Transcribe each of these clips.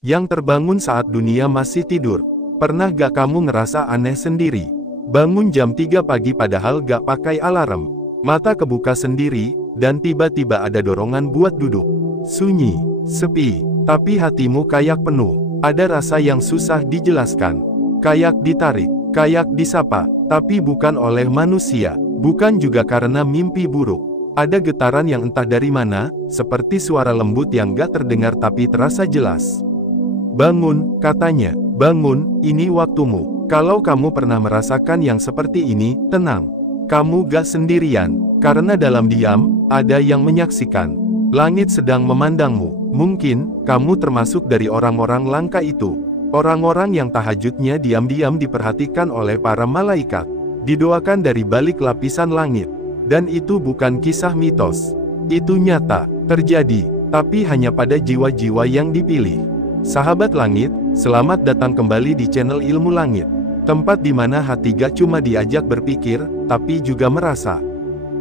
yang terbangun saat dunia masih tidur. Pernah gak kamu ngerasa aneh sendiri? Bangun jam 3 pagi padahal gak pakai alarm. Mata kebuka sendiri, dan tiba-tiba ada dorongan buat duduk. Sunyi, sepi, tapi hatimu kayak penuh. Ada rasa yang susah dijelaskan. Kayak ditarik, kayak disapa, tapi bukan oleh manusia. Bukan juga karena mimpi buruk. Ada getaran yang entah dari mana, seperti suara lembut yang gak terdengar tapi terasa jelas. Bangun, katanya. Bangun, ini waktumu. Kalau kamu pernah merasakan yang seperti ini, tenang. Kamu gak sendirian, karena dalam diam, ada yang menyaksikan. Langit sedang memandangmu. Mungkin, kamu termasuk dari orang-orang langka itu. Orang-orang yang tahajudnya diam-diam diperhatikan oleh para malaikat. Didoakan dari balik lapisan langit. Dan itu bukan kisah mitos. Itu nyata, terjadi, tapi hanya pada jiwa-jiwa yang dipilih. Sahabat langit, selamat datang kembali di channel Ilmu Langit. Tempat di mana hati gak cuma diajak berpikir, tapi juga merasa.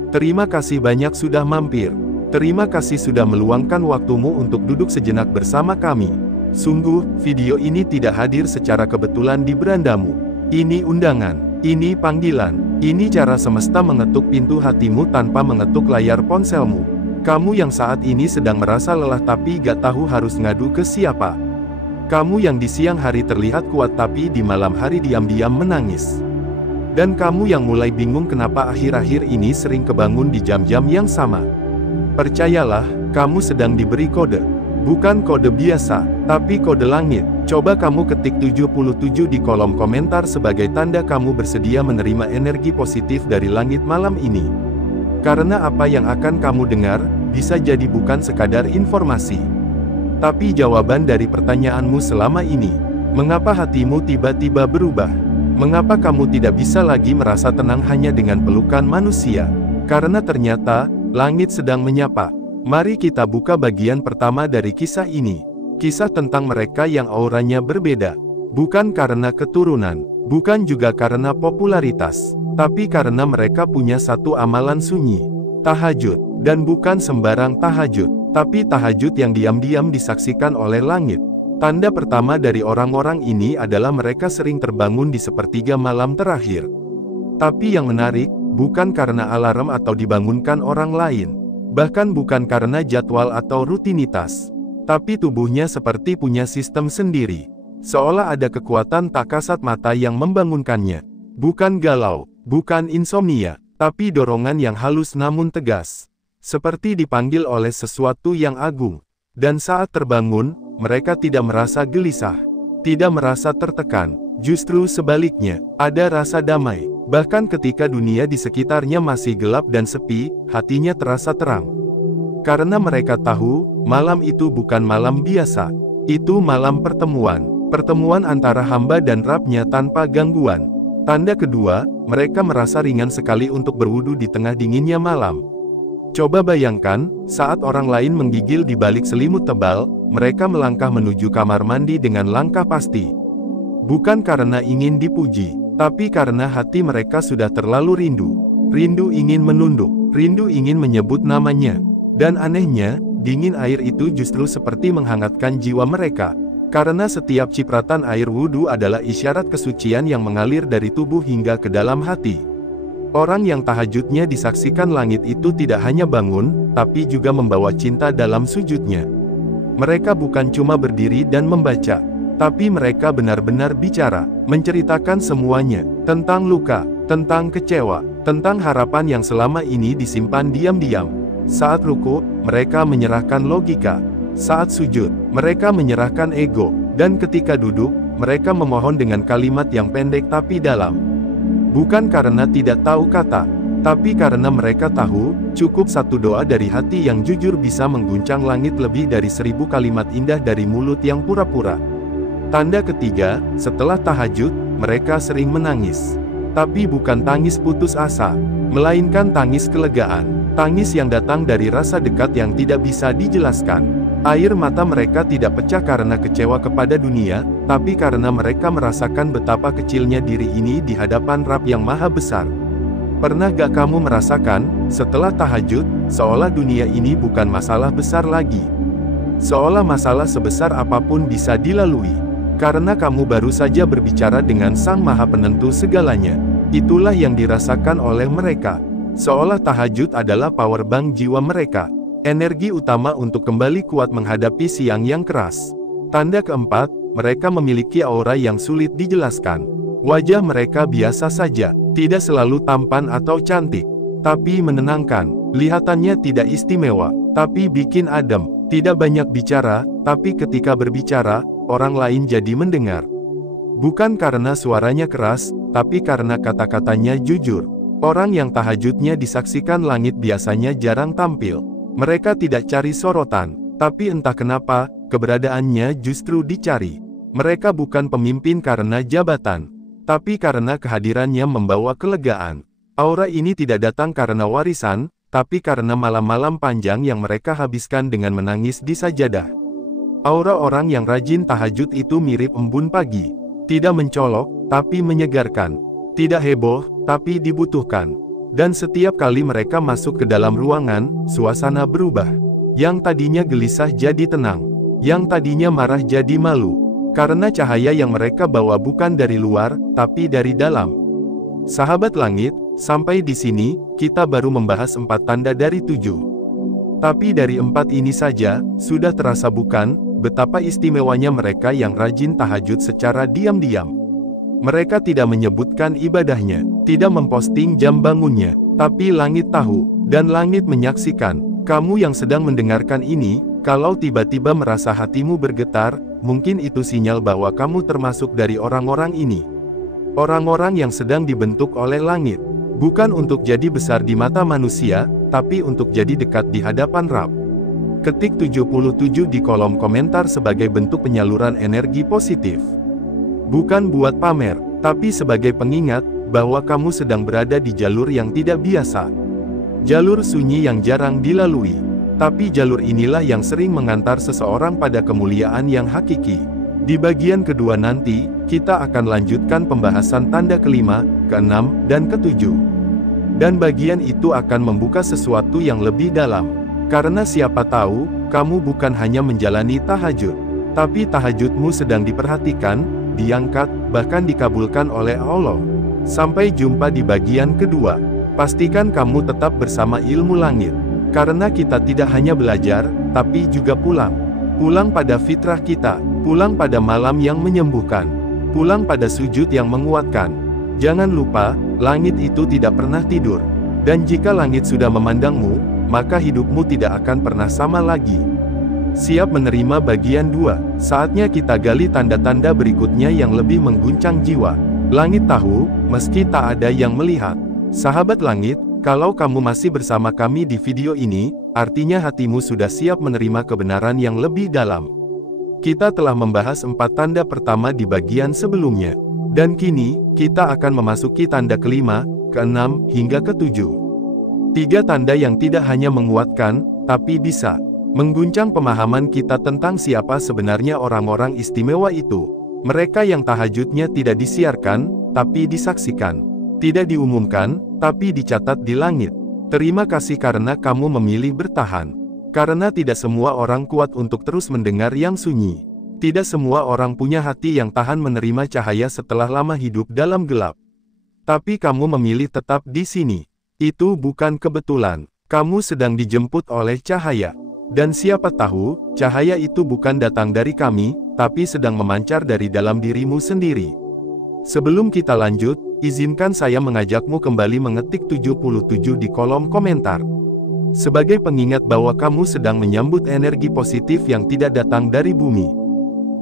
Terima kasih banyak sudah mampir. Terima kasih sudah meluangkan waktumu untuk duduk sejenak bersama kami. Sungguh, video ini tidak hadir secara kebetulan di berandamu. Ini undangan, ini panggilan, ini cara semesta mengetuk pintu hatimu tanpa mengetuk layar ponselmu. Kamu yang saat ini sedang merasa lelah tapi gak tahu harus ngadu ke siapa. Kamu yang di siang hari terlihat kuat tapi di malam hari diam-diam menangis. Dan kamu yang mulai bingung kenapa akhir-akhir ini sering kebangun di jam-jam yang sama. Percayalah, kamu sedang diberi kode. Bukan kode biasa, tapi kode langit. Coba kamu ketik 77 di kolom komentar sebagai tanda kamu bersedia menerima energi positif dari langit malam ini. Karena apa yang akan kamu dengar, bisa jadi bukan sekadar informasi. Tapi jawaban dari pertanyaanmu selama ini. Mengapa hatimu tiba-tiba berubah? Mengapa kamu tidak bisa lagi merasa tenang hanya dengan pelukan manusia? Karena ternyata, langit sedang menyapa. Mari kita buka bagian pertama dari kisah ini. Kisah tentang mereka yang auranya berbeda. Bukan karena keturunan, bukan juga karena popularitas, tapi karena mereka punya satu amalan sunyi. Tahajud. Dan bukan sembarang tahajud, tapi tahajud yang diam-diam disaksikan oleh langit. Tanda pertama dari orang-orang ini adalah mereka sering terbangun di sepertiga malam terakhir. Tapi yang menarik, bukan karena alarm atau dibangunkan orang lain. Bahkan bukan karena jadwal atau rutinitas. Tapi tubuhnya seperti punya sistem sendiri. Seolah ada kekuatan tak kasat mata yang membangunkannya. Bukan galau, bukan insomnia, tapi dorongan yang halus namun tegas. Seperti dipanggil oleh sesuatu yang agung. Dan saat terbangun, mereka tidak merasa gelisah. Tidak merasa tertekan. Justru sebaliknya, ada rasa damai. Bahkan ketika dunia di sekitarnya masih gelap dan sepi, hatinya terasa terang. Karena mereka tahu, malam itu bukan malam biasa. Itu malam pertemuan. Pertemuan antara hamba dan Rabb-nya tanpa gangguan. Tanda kedua, mereka merasa ringan sekali untuk berwudu di tengah dinginnya malam. Coba bayangkan, saat orang lain menggigil di balik selimut tebal, mereka melangkah menuju kamar mandi dengan langkah pasti. Bukan karena ingin dipuji, tapi karena hati mereka sudah terlalu rindu. Rindu ingin menunduk, rindu ingin menyebut namanya. Dan anehnya, dingin air itu justru seperti menghangatkan jiwa mereka. Karena setiap cipratan air wudhu adalah isyarat kesucian yang mengalir dari tubuh hingga ke dalam hati. Orang yang tahajudnya disaksikan langit itu tidak hanya bangun, tapi juga membawa cinta dalam sujudnya. Mereka bukan cuma berdiri dan membaca, tapi mereka benar-benar bicara, menceritakan semuanya, tentang luka, tentang kecewa, tentang harapan yang selama ini disimpan diam-diam. Saat ruku, mereka menyerahkan logika. Saat sujud, mereka menyerahkan ego. Dan ketika duduk, mereka memohon dengan kalimat yang pendek tapi dalam. Bukan karena tidak tahu kata, tapi karena mereka tahu, cukup satu doa dari hati yang jujur bisa mengguncang langit lebih dari 1000 kalimat indah dari mulut yang pura-pura. Tanda ketiga, setelah tahajud, mereka sering menangis. Tapi bukan tangis putus asa, melainkan tangis kelegaan, tangis yang datang dari rasa dekat yang tidak bisa dijelaskan. Air mata mereka tidak pecah karena kecewa kepada dunia, tapi karena mereka merasakan betapa kecilnya diri ini di hadapan Rabb yang Maha Besar. Pernah gak kamu merasakan, setelah tahajud, seolah dunia ini bukan masalah besar lagi? Seolah masalah sebesar apapun bisa dilalui. Karena kamu baru saja berbicara dengan Sang Maha Penentu segalanya. Itulah yang dirasakan oleh mereka. Seolah tahajud adalah power bank jiwa mereka. Energi utama untuk kembali kuat menghadapi siang yang keras. Tanda keempat, mereka memiliki aura yang sulit dijelaskan. Wajah mereka biasa saja, tidak selalu tampan atau cantik, tapi menenangkan. Lihatannya tidak istimewa, tapi bikin adem. Tidak banyak bicara, tapi ketika berbicara, orang lain jadi mendengar. Bukan karena suaranya keras, tapi karena kata-katanya jujur. Orang yang tahajudnya disaksikan langit biasanya jarang tampil. Mereka tidak cari sorotan, tapi entah kenapa, keberadaannya justru dicari. Mereka bukan pemimpin karena jabatan, tapi karena kehadirannya membawa kelegaan. Aura ini tidak datang karena warisan, tapi karena malam-malam panjang yang mereka habiskan dengan menangis di sajadah. Aura orang yang rajin tahajud itu mirip embun pagi. Tidak mencolok, tapi menyegarkan. Tidak heboh, tapi dibutuhkan. Dan setiap kali mereka masuk ke dalam ruangan, suasana berubah. Yang tadinya gelisah jadi tenang. Yang tadinya marah jadi malu. Karena cahaya yang mereka bawa bukan dari luar, tapi dari dalam. Sahabat langit, sampai di sini, kita baru membahas 4 tanda dari 7. Tapi dari 4 ini saja, sudah terasa bukan, betapa istimewanya mereka yang rajin tahajud secara diam-diam. Mereka tidak menyebutkan ibadahnya, tidak memposting jam bangunnya, tapi langit tahu, dan langit menyaksikan. Kamu yang sedang mendengarkan ini, kalau tiba-tiba merasa hatimu bergetar, mungkin itu sinyal bahwa kamu termasuk dari orang-orang ini. Orang-orang yang sedang dibentuk oleh langit. Bukan untuk jadi besar di mata manusia, tapi untuk jadi dekat di hadapan Rabb. Ketik 77 di kolom komentar sebagai bentuk penyaluran energi positif. Bukan buat pamer, tapi sebagai pengingat, bahwa kamu sedang berada di jalur yang tidak biasa. Jalur sunyi yang jarang dilalui. Tapi jalur inilah yang sering mengantar seseorang pada kemuliaan yang hakiki. Di bagian kedua nanti, kita akan lanjutkan pembahasan tanda kelima, keenam, dan ketujuh. Dan bagian itu akan membuka sesuatu yang lebih dalam. Karena siapa tahu, kamu bukan hanya menjalani tahajud, tapi tahajudmu sedang diperhatikan, diangkat, bahkan dikabulkan oleh Allah. Sampai jumpa di bagian kedua. Pastikan kamu tetap bersama ilmu langit. Karena kita tidak hanya belajar, tapi juga pulang. Pulang pada fitrah kita, pulang pada malam yang menyembuhkan, pulang pada sujud yang menguatkan. Jangan lupa, langit itu tidak pernah tidur. Dan jika langit sudah memandangmu, maka hidupmu tidak akan pernah sama lagi. Siap menerima bagian 2, saatnya kita gali tanda-tanda berikutnya yang lebih mengguncang jiwa. Langit tahu, meski tak ada yang melihat. Sahabat langit, kalau kamu masih bersama kami di video ini, artinya hatimu sudah siap menerima kebenaran yang lebih dalam. Kita telah membahas 4 tanda pertama di bagian sebelumnya. Dan kini, kita akan memasuki tanda kelima, keenam, hingga ketujuh. 3 tanda yang tidak hanya menguatkan, tapi bisa mengguncang pemahaman kita tentang siapa sebenarnya orang-orang istimewa itu. Mereka yang tahajudnya tidak disiarkan, tapi disaksikan. Tidak diumumkan, tapi dicatat di langit. Terima kasih karena kamu memilih bertahan. Karena tidak semua orang kuat untuk terus mendengar yang sunyi. Tidak semua orang punya hati yang tahan menerima cahaya setelah lama hidup dalam gelap. Tapi kamu memilih tetap di sini. Itu bukan kebetulan. Kamu sedang dijemput oleh cahaya. Dan siapa tahu, cahaya itu bukan datang dari kami, tapi sedang memancar dari dalam dirimu sendiri. Sebelum kita lanjut, izinkan saya mengajakmu kembali mengetik 77 di kolom komentar. Sebagai pengingat bahwa kamu sedang menyambut energi positif yang tidak datang dari bumi,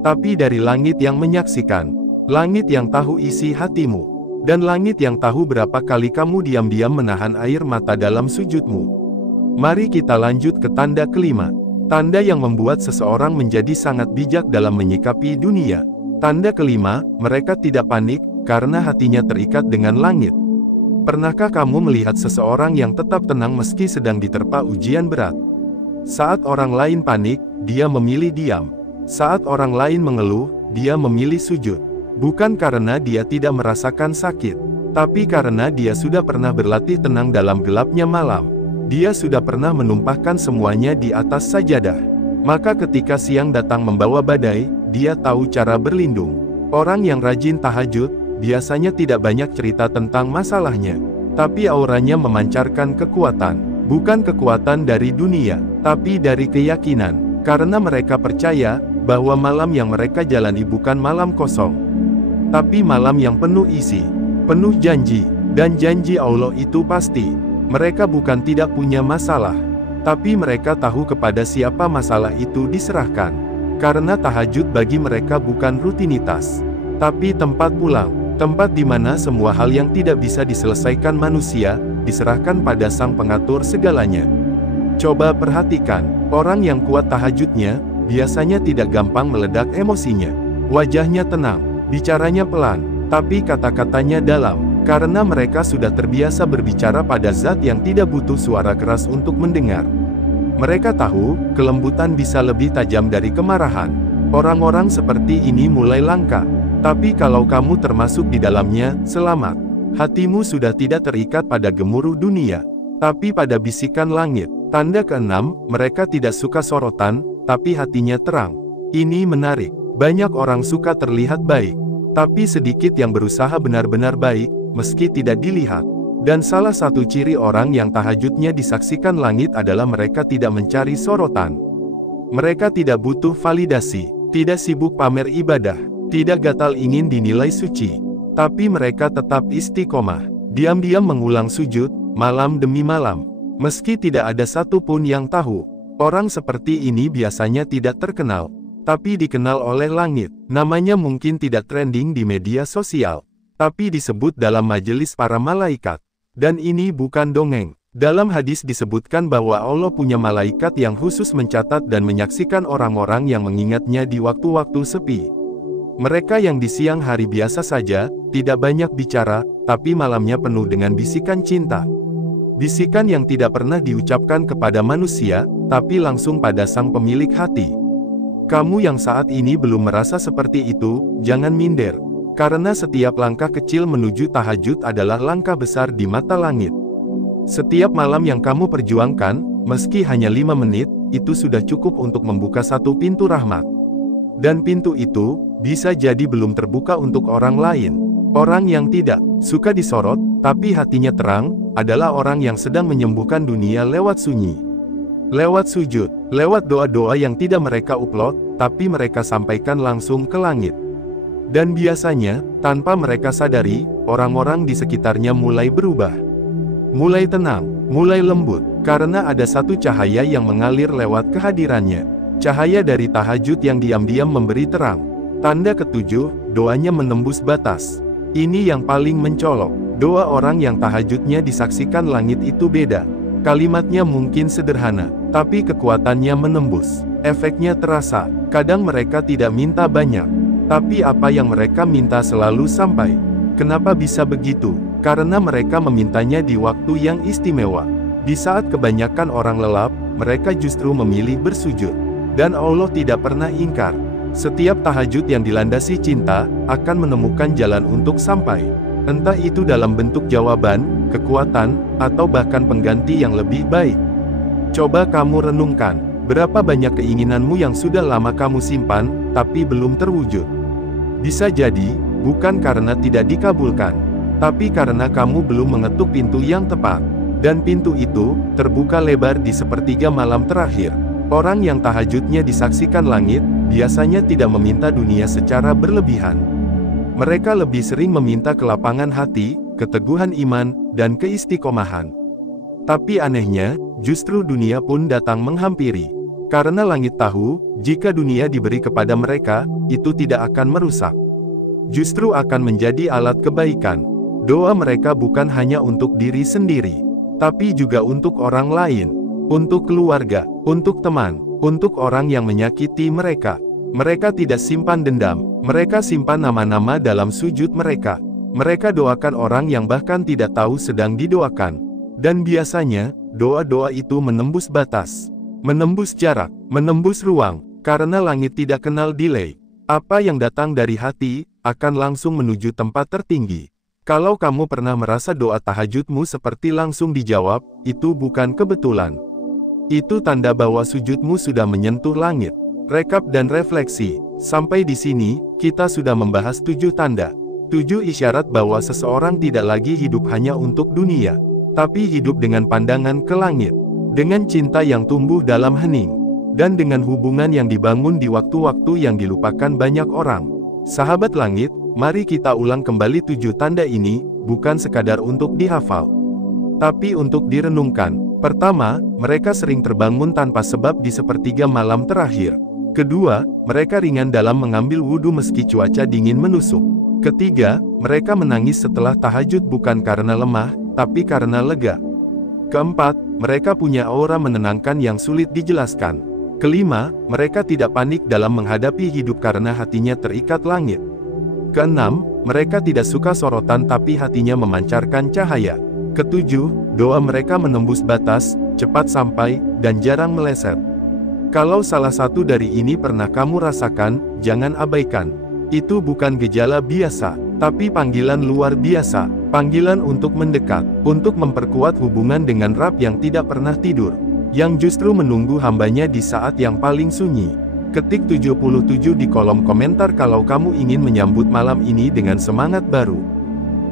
tapi dari langit yang menyaksikan. Langit yang tahu isi hatimu. Dan langit yang tahu berapa kali kamu diam-diam menahan air mata dalam sujudmu. Mari kita lanjut ke tanda kelima. Tanda yang membuat seseorang menjadi sangat bijak dalam menyikapi dunia. Tanda kelima, mereka tidak panik, karena hatinya terikat dengan langit. Pernahkah kamu melihat seseorang yang tetap tenang meski sedang diterpa ujian berat? Saat orang lain panik, dia memilih diam. Saat orang lain mengeluh, dia memilih sujud. Bukan karena dia tidak merasakan sakit, tapi karena dia sudah pernah berlatih tenang dalam gelapnya malam. Dia sudah pernah menumpahkan semuanya di atas sajadah. Maka ketika siang datang membawa badai, dia tahu cara berlindung. Orang yang rajin tahajud, biasanya tidak banyak cerita tentang masalahnya. Tapi auranya memancarkan kekuatan. Bukan kekuatan dari dunia, tapi dari keyakinan. Karena mereka percaya, bahwa malam yang mereka jalani bukan malam kosong. Tapi malam yang penuh isi. Penuh janji. Dan janji Allah itu pasti. Mereka bukan tidak punya masalah. Tapi mereka tahu kepada siapa masalah itu diserahkan. Karena tahajud bagi mereka bukan rutinitas. Tapi tempat pulang. Tempat di mana semua hal yang tidak bisa diselesaikan manusia, diserahkan pada Sang Pengatur segalanya. Coba perhatikan, orang yang kuat tahajudnya, biasanya tidak gampang meledak emosinya. Wajahnya tenang, bicaranya pelan, tapi kata-katanya dalam, karena mereka sudah terbiasa berbicara pada zat yang tidak butuh suara keras untuk mendengar. Mereka tahu, kelembutan bisa lebih tajam dari kemarahan. Orang-orang seperti ini mulai langka. Tapi kalau kamu termasuk di dalamnya, selamat. Hatimu sudah tidak terikat pada gemuruh dunia, tapi pada bisikan langit. Tanda keenam, mereka tidak suka sorotan, tapi hatinya terang. Ini menarik. Banyak orang suka terlihat baik, tapi sedikit yang berusaha benar-benar baik, meski tidak dilihat. Dan salah satu ciri orang yang tahajudnya disaksikan langit adalah mereka tidak mencari sorotan. Mereka tidak butuh validasi, tidak sibuk pamer ibadah, tidak gatal ingin dinilai suci. Tapi mereka tetap istiqomah, diam-diam mengulang sujud, malam demi malam. Meski tidak ada satupun yang tahu. Orang seperti ini biasanya tidak terkenal, tapi dikenal oleh langit. Namanya mungkin tidak trending di media sosial, tapi disebut dalam majelis para malaikat. Dan ini bukan dongeng. Dalam hadis disebutkan bahwa Allah punya malaikat yang khusus mencatat dan menyaksikan orang-orang yang mengingatnya di waktu-waktu sepi. Mereka yang di siang hari biasa saja, tidak banyak bicara, tapi malamnya penuh dengan bisikan cinta. Bisikan yang tidak pernah diucapkan kepada manusia, tapi langsung pada Sang Pemilik hati. Kamu yang saat ini belum merasa seperti itu, jangan minder. Karena setiap langkah kecil menuju tahajud adalah langkah besar di mata langit. Setiap malam yang kamu perjuangkan, meski hanya 5 menit, itu sudah cukup untuk membuka satu pintu rahmat. Dan pintu itu, bisa jadi belum terbuka untuk orang lain. Orang yang tidak suka disorot, tapi hatinya terang, adalah orang yang sedang menyembuhkan dunia lewat sunyi. Lewat sujud, lewat doa-doa yang tidak mereka upload, tapi mereka sampaikan langsung ke langit. Dan biasanya, tanpa mereka sadari, orang-orang di sekitarnya mulai berubah. Mulai tenang, mulai lembut, karena ada satu cahaya yang mengalir lewat kehadirannya. Cahaya dari tahajud yang diam-diam memberi terang. Tanda ketujuh, doanya menembus batas. Ini yang paling mencolok. Doa orang yang tahajudnya disaksikan langit itu beda. Kalimatnya mungkin sederhana, tapi kekuatannya menembus. Efeknya terasa. Kadang mereka tidak minta banyak, tapi apa yang mereka minta selalu sampai. Kenapa bisa begitu? Karena mereka memintanya di waktu yang istimewa. Di saat kebanyakan orang lelap, mereka justru memilih bersujud. Dan Allah tidak pernah ingkar. Setiap tahajud yang dilandasi cinta, akan menemukan jalan untuk sampai. Entah itu dalam bentuk jawaban, kekuatan, atau bahkan pengganti yang lebih baik. Coba kamu renungkan, berapa banyak keinginanmu yang sudah lama kamu simpan, tapi belum terwujud. Bisa jadi, bukan karena tidak dikabulkan, tapi karena kamu belum mengetuk pintu yang tepat. Dan pintu itu, terbuka lebar di sepertiga malam terakhir. Orang yang tahajudnya disaksikan langit, biasanya tidak meminta dunia secara berlebihan. Mereka lebih sering meminta kelapangan hati, keteguhan iman, dan keistiqomahan. Tapi anehnya, justru dunia pun datang menghampiri. Karena langit tahu, jika dunia diberi kepada mereka, itu tidak akan merusak. Justru akan menjadi alat kebaikan. Doa mereka bukan hanya untuk diri sendiri, tapi juga untuk orang lain. Untuk keluarga, untuk teman, untuk orang yang menyakiti mereka. Mereka tidak simpan dendam, mereka simpan nama-nama dalam sujud mereka. Mereka doakan orang yang bahkan tidak tahu sedang didoakan. Dan biasanya, doa-doa itu menembus batas, menembus jarak, menembus ruang, karena langit tidak kenal delay. Apa yang datang dari hati, akan langsung menuju tempat tertinggi. Kalau kamu pernah merasa doa tahajudmu seperti langsung dijawab, itu bukan kebetulan. Itu tanda bahwa sujudmu sudah menyentuh langit. Rekap dan refleksi. Sampai di sini, kita sudah membahas 7 tanda. 7 isyarat bahwa seseorang tidak lagi hidup hanya untuk dunia, tapi hidup dengan pandangan ke langit, dengan cinta yang tumbuh dalam hening, dan dengan hubungan yang dibangun di waktu-waktu yang dilupakan banyak orang. Sahabat langit, mari kita ulang kembali 7 tanda ini, bukan sekadar untuk dihafal, tapi untuk direnungkan. Pertama, mereka sering terbangun tanpa sebab di sepertiga malam terakhir. Kedua, mereka ringan dalam mengambil wudhu meski cuaca dingin menusuk. Ketiga, mereka menangis setelah tahajud bukan karena lemah, tapi karena lega. Keempat, mereka punya aura menenangkan yang sulit dijelaskan. Kelima, mereka tidak panik dalam menghadapi hidup karena hatinya terikat langit. Keenam, mereka tidak suka sorotan tapi hatinya memancarkan cahaya. Ketujuh, doa mereka menembus batas, cepat sampai, dan jarang meleset. Kalau salah satu dari ini pernah kamu rasakan, jangan abaikan. Itu bukan gejala biasa, tapi panggilan luar biasa. Panggilan untuk mendekat, untuk memperkuat hubungan dengan Rabb yang tidak pernah tidur, yang justru menunggu hambanya di saat yang paling sunyi. Ketik 77 di kolom komentar kalau kamu ingin menyambut malam ini dengan semangat baru.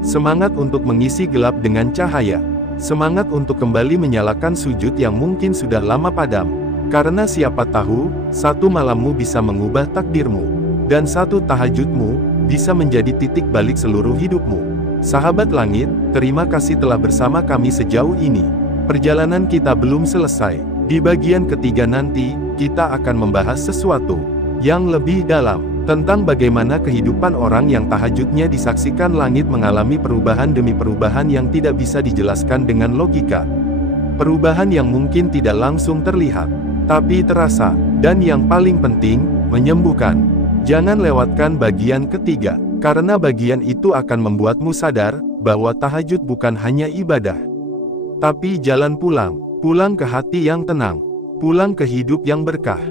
Semangat untuk mengisi gelap dengan cahaya. Semangat untuk kembali menyalakan sujud yang mungkin sudah lama padam. Karena siapa tahu, satu malammu bisa mengubah takdirmu. Dan satu tahajudmu, bisa menjadi titik balik seluruh hidupmu. Sahabat langit, terima kasih telah bersama kami sejauh ini. Perjalanan kita belum selesai. Di bagian ketiga nanti, kita akan membahas sesuatu yang lebih dalam tentang bagaimana kehidupan orang yang tahajudnya disaksikan langit mengalami perubahan demi perubahan yang tidak bisa dijelaskan dengan logika. Perubahan yang mungkin tidak langsung terlihat, tapi terasa, dan yang paling penting, menyembuhkan. Jangan lewatkan bagian ketiga, karena bagian itu akan membuatmu sadar bahwa tahajud bukan hanya ibadah, tapi jalan pulang. Pulang ke hati yang tenang, pulang ke hidup yang berkah,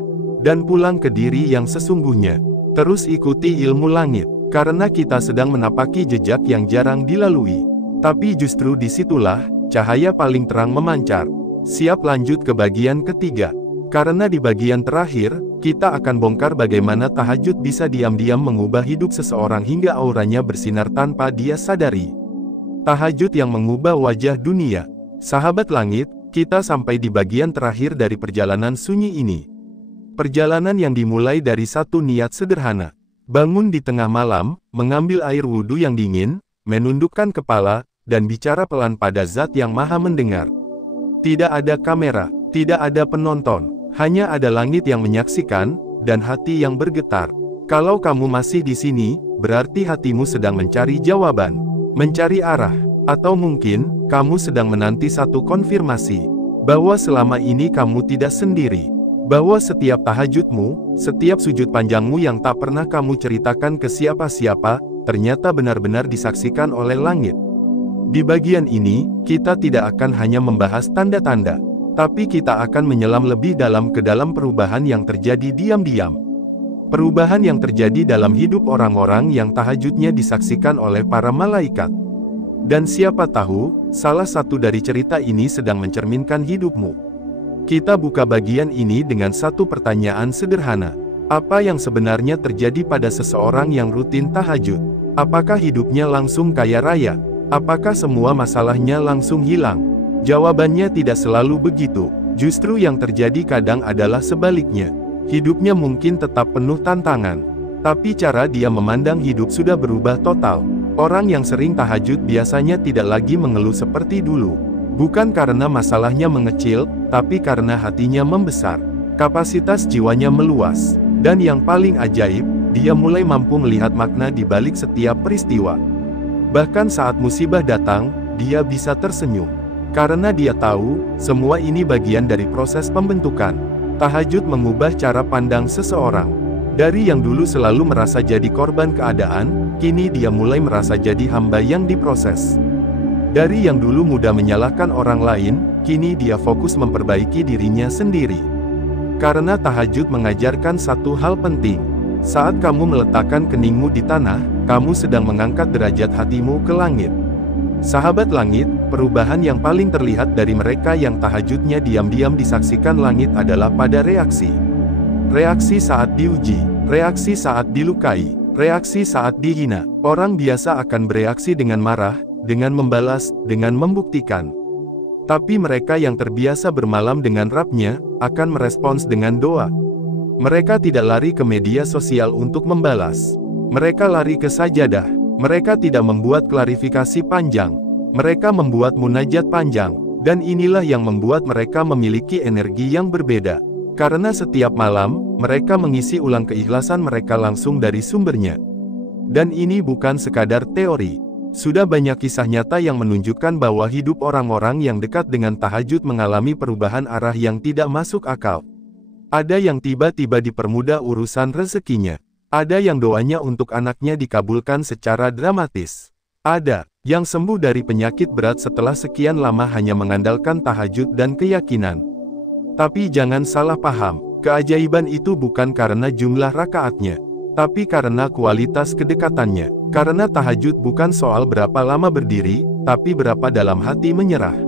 dan pulang ke diri yang sesungguhnya. Terus ikuti ilmu langit, karena kita sedang menapaki jejak yang jarang dilalui. Tapi justru disitulah, cahaya paling terang memancar. Siap lanjut ke bagian ketiga. Karena di bagian terakhir, kita akan bongkar bagaimana tahajud bisa diam-diam mengubah hidup seseorang hingga auranya bersinar tanpa dia sadari. Tahajud yang mengubah wajah dunia. Sahabat langit, kita sampai di bagian terakhir dari perjalanan sunyi ini. Perjalanan yang dimulai dari satu niat sederhana. Bangun di tengah malam, mengambil air wudhu yang dingin, menundukkan kepala, dan bicara pelan pada Zat yang Maha Mendengar. Tidak ada kamera, tidak ada penonton, hanya ada langit yang menyaksikan, dan hati yang bergetar. Kalau kamu masih di sini, berarti hatimu sedang mencari jawaban, mencari arah, atau mungkin, kamu sedang menanti satu konfirmasi, bahwa selama ini kamu tidak sendiri. Bahwa setiap tahajudmu, setiap sujud panjangmu yang tak pernah kamu ceritakan ke siapa-siapa, ternyata benar-benar disaksikan oleh langit. Di bagian ini, kita tidak akan hanya membahas tanda-tanda, tapi kita akan menyelam lebih dalam ke dalam perubahan yang terjadi diam-diam. Perubahan yang terjadi dalam hidup orang-orang yang tahajudnya disaksikan oleh para malaikat. Dan siapa tahu, salah satu dari cerita ini sedang mencerminkan hidupmu. Kita buka bagian ini dengan satu pertanyaan sederhana. Apa yang sebenarnya terjadi pada seseorang yang rutin tahajud? Apakah hidupnya langsung kaya raya? Apakah semua masalahnya langsung hilang? Jawabannya tidak selalu begitu. Justru yang terjadi kadang adalah sebaliknya. Hidupnya mungkin tetap penuh tantangan, tapi cara dia memandang hidup sudah berubah total. Orang yang sering tahajud biasanya tidak lagi mengeluh seperti dulu. Bukan karena masalahnya mengecil, tapi karena hatinya membesar. Kapasitas jiwanya meluas. Dan yang paling ajaib, dia mulai mampu melihat makna di balik setiap peristiwa. Bahkan saat musibah datang, dia bisa tersenyum. Karena dia tahu, semua ini bagian dari proses pembentukan. Tahajud mengubah cara pandang seseorang. Dari yang dulu selalu merasa jadi korban keadaan, kini dia mulai merasa jadi hamba yang diproses. Dari yang dulu mudah menyalahkan orang lain, kini dia fokus memperbaiki dirinya sendiri. Karena tahajud mengajarkan satu hal penting. Saat kamu meletakkan keningmu di tanah, kamu sedang mengangkat derajat hatimu ke langit. Sahabat langit, perubahan yang paling terlihat dari mereka yang tahajudnya diam-diam disaksikan langit adalah pada reaksi. Reaksi saat diuji, reaksi saat dilukai, reaksi saat dihina. Orang biasa akan bereaksi dengan marah, dengan membalas, dengan membuktikan. Tapi mereka yang terbiasa bermalam dengan Rabb-Nya, akan merespons dengan doa. Mereka tidak lari ke media sosial untuk membalas. Mereka lari ke sajadah. Mereka tidak membuat klarifikasi panjang. Mereka membuat munajat panjang. Dan inilah yang membuat mereka memiliki energi yang berbeda. Karena setiap malam, mereka mengisi ulang keikhlasan mereka langsung dari sumbernya. Dan ini bukan sekadar teori. Sudah banyak kisah nyata yang menunjukkan bahwa hidup orang-orang yang dekat dengan tahajud mengalami perubahan arah yang tidak masuk akal. Ada yang tiba-tiba dipermudah urusan rezekinya. Ada yang doanya untuk anaknya dikabulkan secara dramatis. Ada yang sembuh dari penyakit berat setelah sekian lama hanya mengandalkan tahajud dan keyakinan. Tapi jangan salah paham, keajaiban itu bukan karena jumlah rakaatnya, tapi karena kualitas kedekatannya. Karena tahajud bukan soal berapa lama berdiri, tapi berapa dalam hati menyerah.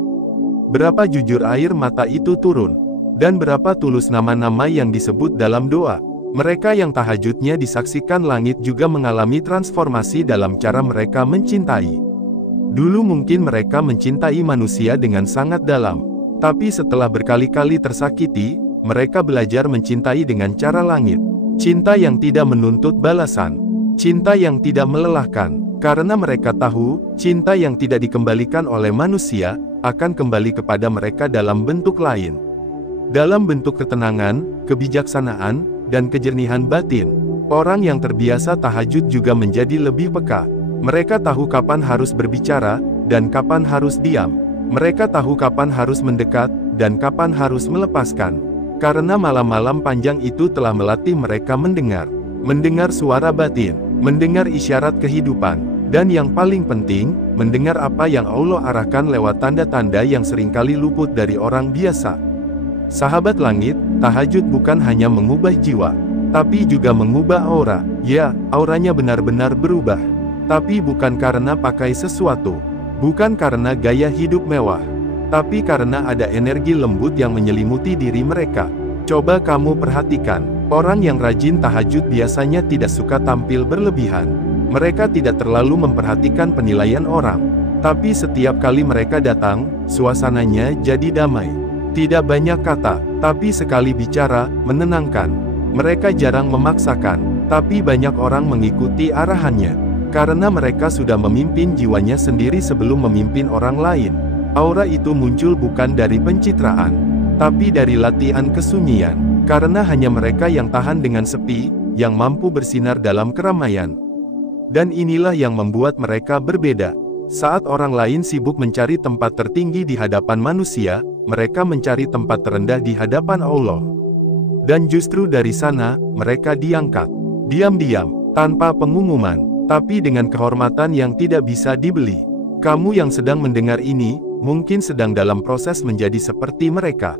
Berapa jujur air mata itu turun. Dan berapa tulus nama-nama yang disebut dalam doa. Mereka yang tahajudnya disaksikan langit juga mengalami transformasi dalam cara mereka mencintai. Dulu mungkin mereka mencintai manusia dengan sangat dalam. Tapi setelah berkali-kali tersakiti, mereka belajar mencintai dengan cara langit. Cinta yang tidak menuntut balasan. Cinta yang tidak melelahkan, karena mereka tahu, cinta yang tidak dikembalikan oleh manusia, akan kembali kepada mereka dalam bentuk lain. Dalam bentuk ketenangan, kebijaksanaan, dan kejernihan batin. Orang yang terbiasa tahajud juga menjadi lebih peka. Mereka tahu kapan harus berbicara, dan kapan harus diam. Mereka tahu kapan harus mendekat, dan kapan harus melepaskan. Karena malam-malam panjang itu telah melatih mereka mendengar suara batin. Mendengar isyarat kehidupan, dan yang paling penting, mendengar apa yang Allah arahkan lewat tanda-tanda yang seringkali luput dari orang biasa. Sahabat langit, tahajud bukan hanya mengubah jiwa, tapi juga mengubah aura. Ya, auranya benar-benar berubah. Tapi bukan karena pakai sesuatu, bukan karena gaya hidup mewah, tapi karena ada energi lembut yang menyelimuti diri mereka. Coba kamu perhatikan. Orang yang rajin tahajud biasanya tidak suka tampil berlebihan. Mereka tidak terlalu memperhatikan penilaian orang. Tapi setiap kali mereka datang, suasananya jadi damai. Tidak banyak kata, tapi sekali bicara, menenangkan. Mereka jarang memaksakan, tapi banyak orang mengikuti arahannya. Karena mereka sudah memimpin jiwanya sendiri sebelum memimpin orang lain. Aura itu muncul bukan dari pencitraan, tapi dari latihan kesunyian. Karena hanya mereka yang tahan dengan sepi, yang mampu bersinar dalam keramaian. Dan inilah yang membuat mereka berbeda. Saat orang lain sibuk mencari tempat tertinggi di hadapan manusia, mereka mencari tempat terendah di hadapan Allah. Dan justru dari sana, mereka diangkat. Diam-diam, tanpa pengumuman, tapi dengan kehormatan yang tidak bisa dibeli. Kamu yang sedang mendengar ini, mungkin sedang dalam proses menjadi seperti mereka.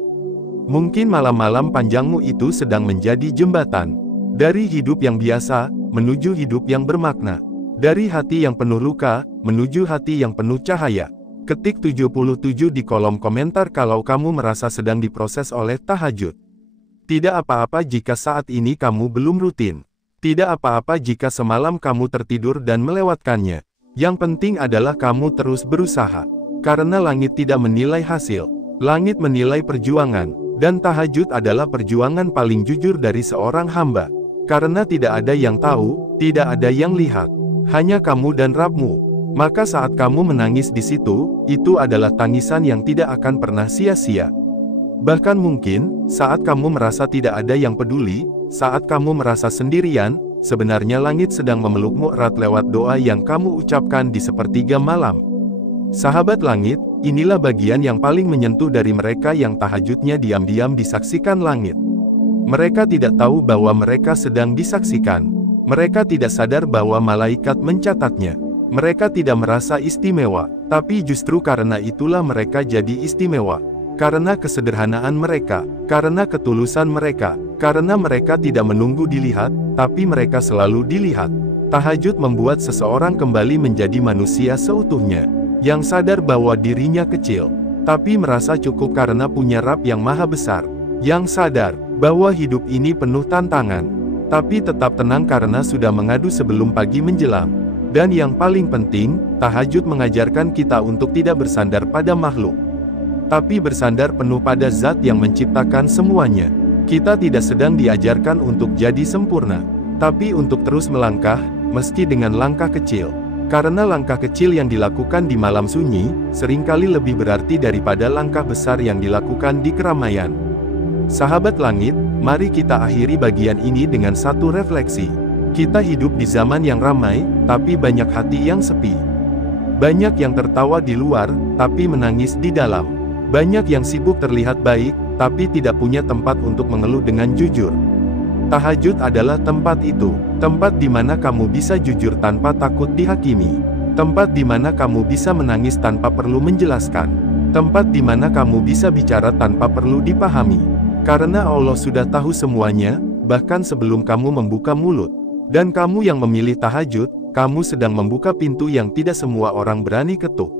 Mungkin malam-malam panjangmu itu sedang menjadi jembatan. Dari hidup yang biasa, menuju hidup yang bermakna. Dari hati yang penuh luka, menuju hati yang penuh cahaya. Ketik 77 di kolom komentar kalau kamu merasa sedang diproses oleh tahajud. Tidak apa-apa jika saat ini kamu belum rutin. Tidak apa-apa jika semalam kamu tertidur dan melewatkannya. Yang penting adalah kamu terus berusaha. Karena langit tidak menilai hasil. Langit menilai perjuangan. Dan tahajud adalah perjuangan paling jujur dari seorang hamba. Karena tidak ada yang tahu, tidak ada yang lihat. Hanya kamu dan Rabb-Mu. Maka saat kamu menangis di situ, itu adalah tangisan yang tidak akan pernah sia-sia. Bahkan mungkin, saat kamu merasa tidak ada yang peduli, saat kamu merasa sendirian, sebenarnya langit sedang memelukmu erat lewat doa yang kamu ucapkan di sepertiga malam. Sahabat langit, inilah bagian yang paling menyentuh dari mereka yang tahajudnya diam-diam disaksikan langit. Mereka tidak tahu bahwa mereka sedang disaksikan. Mereka tidak sadar bahwa malaikat mencatatnya. Mereka tidak merasa istimewa, tapi justru karena itulah mereka jadi istimewa. Karena kesederhanaan mereka, karena ketulusan mereka, karena mereka tidak menunggu dilihat, tapi mereka selalu dilihat. Tahajud membuat seseorang kembali menjadi manusia seutuhnya. yang sadar bahwa dirinya kecil, tapi merasa cukup karena punya Rabb yang maha besar, yang sadar bahwa hidup ini penuh tantangan, tapi tetap tenang karena sudah mengadu sebelum pagi menjelang. Dan yang paling penting, tahajud mengajarkan kita untuk tidak bersandar pada makhluk, tapi bersandar penuh pada Zat yang menciptakan semuanya. Kita tidak sedang diajarkan untuk jadi sempurna, tapi untuk terus melangkah, meski dengan langkah kecil. Karena langkah kecil yang dilakukan di malam sunyi, seringkali lebih berarti daripada langkah besar yang dilakukan di keramaian. Sahabat langit, mari kita akhiri bagian ini dengan satu refleksi. Kita hidup di zaman yang ramai, tapi banyak hati yang sepi. Banyak yang tertawa di luar, tapi menangis di dalam. Banyak yang sibuk terlihat baik, tapi tidak punya tempat untuk mengeluh dengan jujur. Tahajud adalah tempat itu, tempat di mana kamu bisa jujur tanpa takut dihakimi, tempat di mana kamu bisa menangis tanpa perlu menjelaskan, tempat di mana kamu bisa bicara tanpa perlu dipahami. Karena Allah sudah tahu semuanya, bahkan sebelum kamu membuka mulut. Dan kamu yang memilih tahajud, kamu sedang membuka pintu yang tidak semua orang berani ketuk.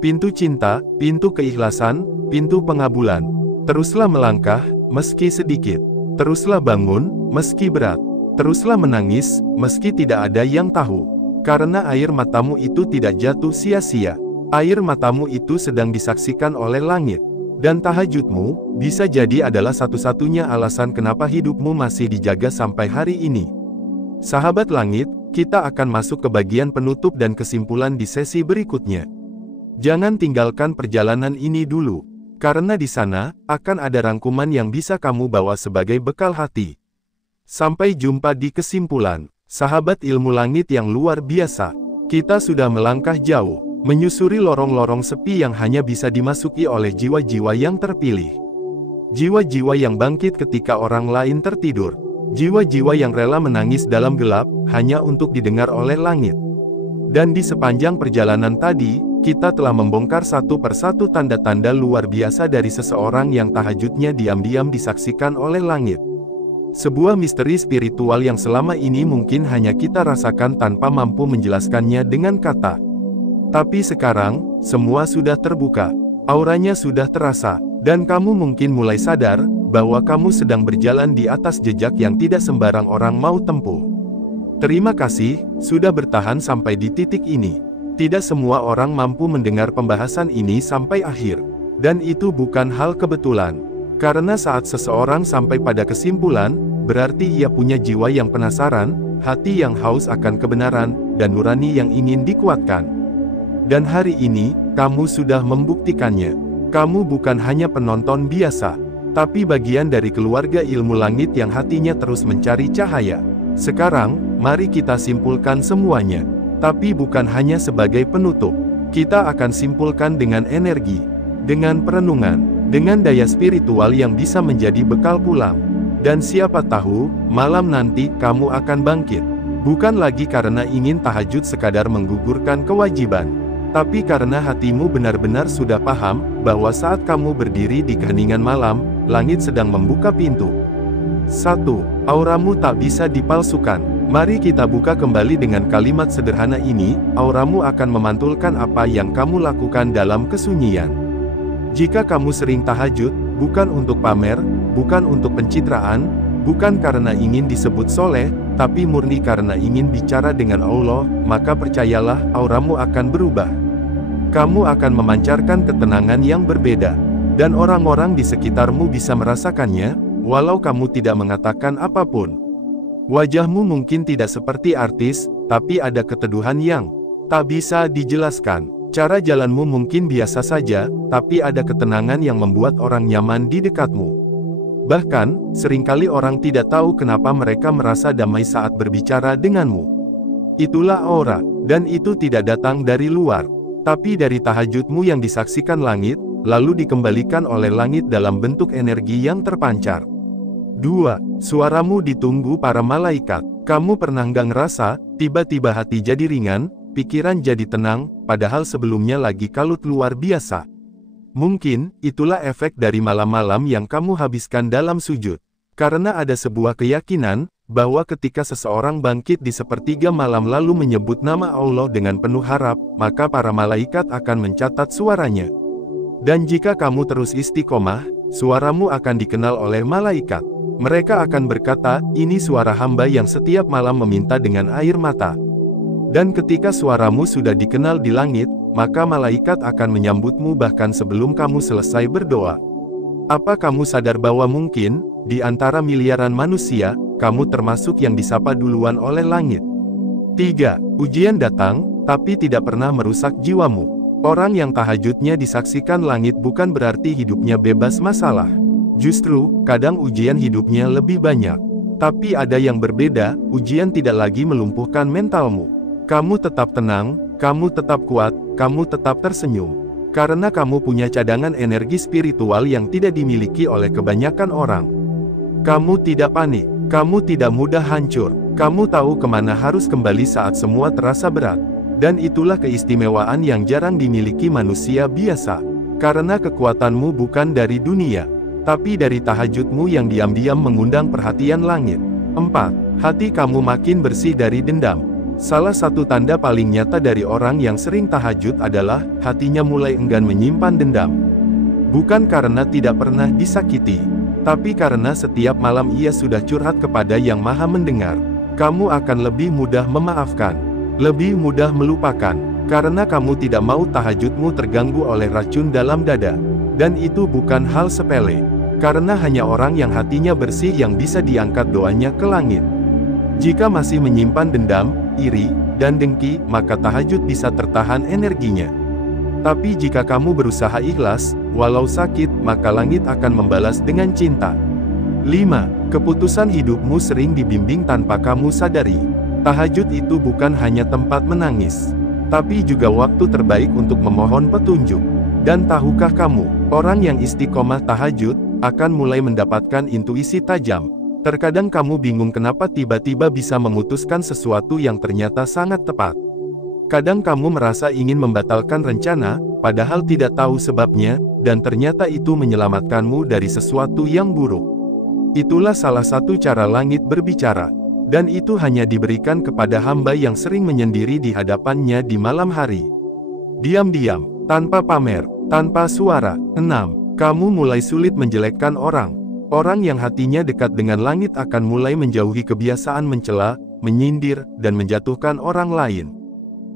Pintu cinta, pintu keikhlasan, pintu pengabulan. Teruslah melangkah, meski sedikit. Teruslah bangun, meski berat. Teruslah menangis, meski tidak ada yang tahu. Karena air matamu itu tidak jatuh sia-sia. Air matamu itu sedang disaksikan oleh langit. Dan tahajudmu, bisa jadi adalah satu-satunya alasan kenapa hidupmu masih dijaga sampai hari ini. Sahabat langit, kita akan masuk ke bagian penutup dan kesimpulan di sesi berikutnya. Jangan tinggalkan perjalanan ini dulu. Karena di sana, akan ada rangkuman yang bisa kamu bawa sebagai bekal hati. Sampai jumpa di kesimpulan, sahabat ilmu langit yang luar biasa. Kita sudah melangkah jauh, menyusuri lorong-lorong sepi yang hanya bisa dimasuki oleh jiwa-jiwa yang terpilih. Jiwa-jiwa yang bangkit ketika orang lain tertidur. Jiwa-jiwa yang rela menangis dalam gelap, hanya untuk didengar oleh langit. Dan di sepanjang perjalanan tadi, kita telah membongkar satu persatu tanda-tanda luar biasa dari seseorang yang tahajudnya diam-diam disaksikan oleh langit. Sebuah misteri spiritual yang selama ini mungkin hanya kita rasakan tanpa mampu menjelaskannya dengan kata. Tapi sekarang, semua sudah terbuka. Auranya sudah terasa, dan kamu mungkin mulai sadar bahwa kamu sedang berjalan di atas jejak yang tidak sembarang orang mau tempuh. Terima kasih, sudah bertahan sampai di titik ini. Tidak semua orang mampu mendengar pembahasan ini sampai akhir. Dan itu bukan hal kebetulan. Karena saat seseorang sampai pada kesimpulan, berarti ia punya jiwa yang penasaran, hati yang haus akan kebenaran, dan nurani yang ingin dikuatkan. Dan hari ini, kamu sudah membuktikannya. Kamu bukan hanya penonton biasa, tapi bagian dari keluarga ilmu langit yang hatinya terus mencari cahaya. Sekarang, mari kita simpulkan semuanya. Tapi bukan hanya sebagai penutup. Kita akan simpulkan dengan energi, dengan perenungan, dengan daya spiritual yang bisa menjadi bekal pulang. Dan siapa tahu, malam nanti kamu akan bangkit. Bukan lagi karena ingin tahajud sekadar menggugurkan kewajiban, tapi karena hatimu benar-benar sudah paham bahwa saat kamu berdiri di keheningan malam, langit sedang membuka pintu. 1. Auramu tak bisa dipalsukan. Mari kita buka kembali dengan kalimat sederhana ini, auramu akan memantulkan apa yang kamu lakukan dalam kesunyian. Jika kamu sering tahajud, bukan untuk pamer, bukan untuk pencitraan, bukan karena ingin disebut soleh, tapi murni karena ingin bicara dengan Allah, maka percayalah, auramu akan berubah. Kamu akan memancarkan ketenangan yang berbeda. Dan orang-orang di sekitarmu bisa merasakannya, walau kamu tidak mengatakan apapun. Wajahmu mungkin tidak seperti artis, tapi ada keteduhan yang tak bisa dijelaskan. Cara jalanmu mungkin biasa saja, tapi ada ketenangan yang membuat orang nyaman di dekatmu. Bahkan, seringkali orang tidak tahu kenapa mereka merasa damai saat berbicara denganmu. Itulah aura, dan itu tidak datang dari luar, tapi dari tahajudmu yang disaksikan langit, lalu dikembalikan oleh langit dalam bentuk energi yang terpancar. 2. Suaramu ditunggu para malaikat. Kamu pernah nggak ngerasa, tiba-tiba hati jadi ringan, pikiran jadi tenang, padahal sebelumnya lagi kalut luar biasa? Mungkin, itulah efek dari malam-malam yang kamu habiskan dalam sujud. Karena ada sebuah keyakinan, bahwa ketika seseorang bangkit di sepertiga malam lalu menyebut nama Allah dengan penuh harap, maka para malaikat akan mencatat suaranya. Dan jika kamu terus istiqomah, suaramu akan dikenal oleh malaikat. Mereka akan berkata, ini suara hamba yang setiap malam meminta dengan air mata. Dan ketika suaramu sudah dikenal di langit, maka malaikat akan menyambutmu bahkan sebelum kamu selesai berdoa. Apa kamu sadar bahwa mungkin, di antara miliaran manusia, kamu termasuk yang disapa duluan oleh langit? 3. Ujian datang, tapi tidak pernah merusak jiwamu. Orang yang tahajudnya disaksikan langit bukan berarti hidupnya bebas masalah. Justru, kadang ujian hidupnya lebih banyak. Tapi ada yang berbeda, ujian tidak lagi melumpuhkan mentalmu. Kamu tetap tenang, kamu tetap kuat, kamu tetap tersenyum. Karena kamu punya cadangan energi spiritual yang tidak dimiliki oleh kebanyakan orang. Kamu tidak panik, kamu tidak mudah hancur, kamu tahu kemana harus kembali saat semua terasa berat. Dan itulah keistimewaan yang jarang dimiliki manusia biasa. Karena kekuatanmu bukan dari dunia, tapi dari tahajudmu yang diam-diam mengundang perhatian langit. 4. Hati kamu makin bersih dari dendam. Salah satu tanda paling nyata dari orang yang sering tahajud adalah, hatinya mulai enggan menyimpan dendam. Bukan karena tidak pernah disakiti, tapi karena setiap malam ia sudah curhat kepada Yang Maha Mendengar. Kamu akan lebih mudah memaafkan, lebih mudah melupakan, karena kamu tidak mau tahajudmu terganggu oleh racun dalam dada. Dan itu bukan hal sepele. Karena hanya orang yang hatinya bersih yang bisa diangkat doanya ke langit. Jika masih menyimpan dendam, iri, dan dengki, maka tahajud bisa tertahan energinya. Tapi jika kamu berusaha ikhlas, walau sakit, maka langit akan membalas dengan cinta. 5. Keputusan hidupmu sering dibimbing tanpa kamu sadari. Tahajud itu bukan hanya tempat menangis, tapi juga waktu terbaik untuk memohon petunjuk. Dan tahukah kamu, orang yang istiqomah tahajud, akan mulai mendapatkan intuisi tajam. Terkadang kamu bingung kenapa tiba-tiba bisa memutuskan sesuatu yang ternyata sangat tepat. Kadang kamu merasa ingin membatalkan rencana, padahal tidak tahu sebabnya, dan ternyata itu menyelamatkanmu dari sesuatu yang buruk. Itulah salah satu cara langit berbicara. Dan itu hanya diberikan kepada hamba yang sering menyendiri di hadapannya di malam hari. Diam-diam, tanpa pamer, tanpa suara. 6. Kamu mulai sulit menjelekkan orang. Orang yang hatinya dekat dengan langit akan mulai menjauhi kebiasaan mencela, menyindir, dan menjatuhkan orang lain.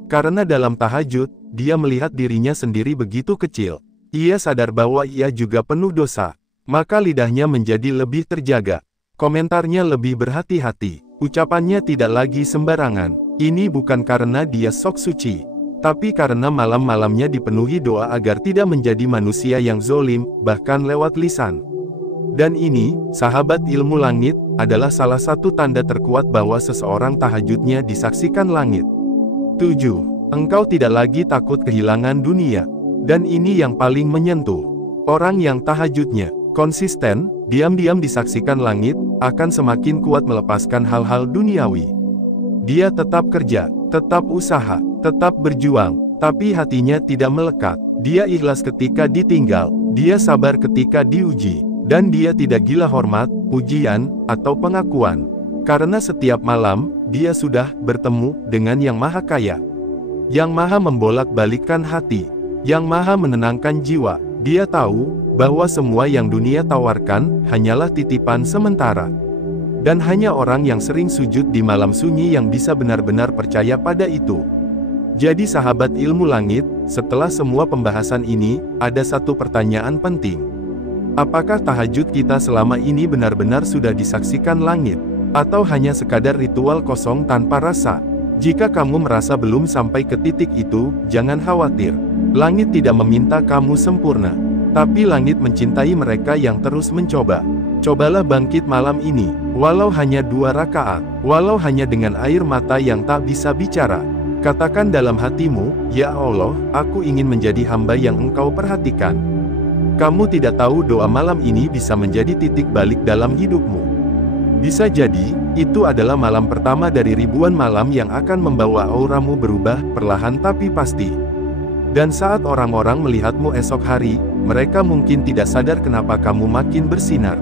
Karena dalam tahajud, dia melihat dirinya sendiri begitu kecil. Ia sadar bahwa ia juga penuh dosa. Maka lidahnya menjadi lebih terjaga. Komentarnya lebih berhati-hati. Ucapannya tidak lagi sembarangan. Ini bukan karena dia sok suci, tapi karena malam-malamnya dipenuhi doa agar tidak menjadi manusia yang zolim, bahkan lewat lisan. Dan ini, sahabat ilmu langit, adalah salah satu tanda terkuat bahwa seseorang tahajudnya disaksikan langit. 7. Engkau tidak lagi takut kehilangan dunia. Dan ini yang paling menyentuh. Orang yang tahajudnya konsisten, diam-diam disaksikan langit, akan semakin kuat melepaskan hal-hal duniawi. Dia tetap kerja, tetap usaha, tetap berjuang, tapi hatinya tidak melekat. Dia ikhlas ketika ditinggal, dia sabar ketika diuji. Dan dia tidak gila hormat, pujian, atau pengakuan. Karena setiap malam, dia sudah bertemu dengan Yang Maha Kaya. Yang Maha membolak-balikkan hati. Yang Maha menenangkan jiwa. Dia tahu, bahwa semua yang dunia tawarkan, hanyalah titipan sementara. Dan hanya orang yang sering sujud di malam sunyi yang bisa benar-benar percaya pada itu. Jadi sahabat ilmu langit, setelah semua pembahasan ini, ada satu pertanyaan penting. Apakah tahajud kita selama ini benar-benar sudah disaksikan langit? Atau hanya sekadar ritual kosong tanpa rasa? Jika kamu merasa belum sampai ke titik itu, jangan khawatir. Langit tidak meminta kamu sempurna. Tapi langit mencintai mereka yang terus mencoba. Cobalah bangkit malam ini, walau hanya 2 rakaat, walau hanya dengan air mata yang tak bisa bicara. Katakan dalam hatimu, ya Allah, aku ingin menjadi hamba yang Engkau perhatikan. Kamu tidak tahu doa malam ini bisa menjadi titik balik dalam hidupmu. Bisa jadi, itu adalah malam pertama dari ribuan malam yang akan membawa auramu berubah, perlahan tapi pasti. Dan saat orang-orang melihatmu esok hari, mereka mungkin tidak sadar kenapa kamu makin bersinar.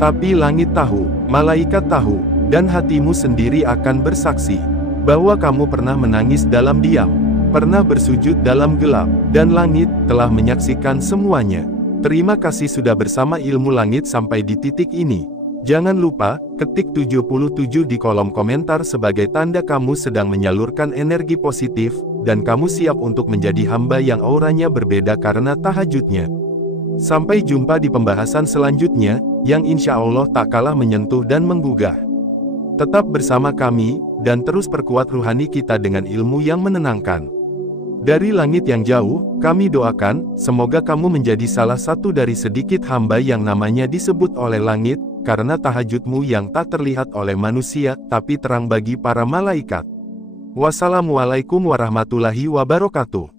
Tapi langit tahu, malaikat tahu, dan hatimu sendiri akan bersaksi bahwa kamu pernah menangis dalam diam, pernah bersujud dalam gelap, dan langit telah menyaksikan semuanya. Terima kasih sudah bersama Ilmu Langit sampai di titik ini. Jangan lupa, ketik 77 di kolom komentar sebagai tanda kamu sedang menyalurkan energi positif, dan kamu siap untuk menjadi hamba yang auranya berbeda karena tahajudnya. Sampai jumpa di pembahasan selanjutnya, yang insya Allah tak kalah menyentuh dan menggugah. Tetap bersama kami, dan terus perkuat ruhani kita dengan ilmu yang menenangkan. Dari langit yang jauh, kami doakan, semoga kamu menjadi salah satu dari sedikit hamba yang namanya disebut oleh langit, karena tahajudmu yang tak terlihat oleh manusia, tapi terang bagi para malaikat. Wassalamualaikum warahmatullahi wabarakatuh.